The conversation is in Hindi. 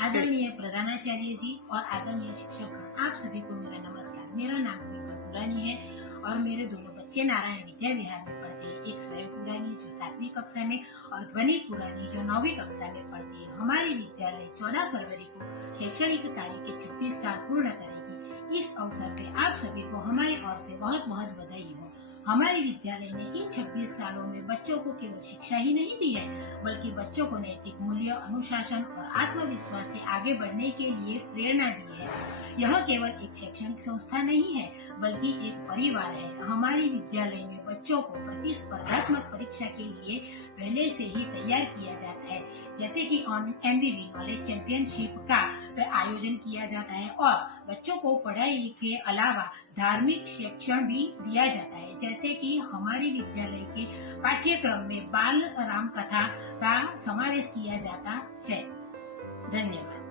आदरणीय प्रधानाचार्य जी और आदरणीय शिक्षक, आप सभी को मेरा नमस्कार। मेरा नाम मीकल पुरानी है और मेरे दोनों बच्चे नारायण विद्या विहार में पढ़ते हैं। एक स्वयं पुरानी जो 7वीं कक्षा में और ध्वनि पुरानी जो 9वीं कक्षा में पढ़ती है। हमारी विद्यालय 14 फरवरी को शैक्षणिक कार्य के 26 साल पूर्ण करेगी। इस अवसर पे आप सभी को हमारी ओर से बहुत बहुत बधाई हो। हमारे विद्यालय ने इन 26 सालों में बच्चों को केवल शिक्षा ही नहीं दी है, बल्कि बच्चों को नैतिक मूल्य, अनुशासन और आत्मविश्वास से आगे बढ़ने के लिए प्रेरणा दी है। यह केवल एक शैक्षणिक संस्था नहीं है, बल्कि एक परिवार है। हमारे विद्यालय में बच्चों को प्रतिस्पर्धात्मक परीक्षा के लिए पहले से ही तैयार किया जाता है, जैसे कि एमवीवी नॉलेज चैंपियनशिप का आयोजन किया जाता है और बच्चों को पढ़ाई के अलावा धार्मिक शिक्षण भी दिया जाता है, जैसे कि हमारे विद्यालय के पाठ्यक्रम में बाल राम कथा का समावेश किया जाता है। धन्यवाद।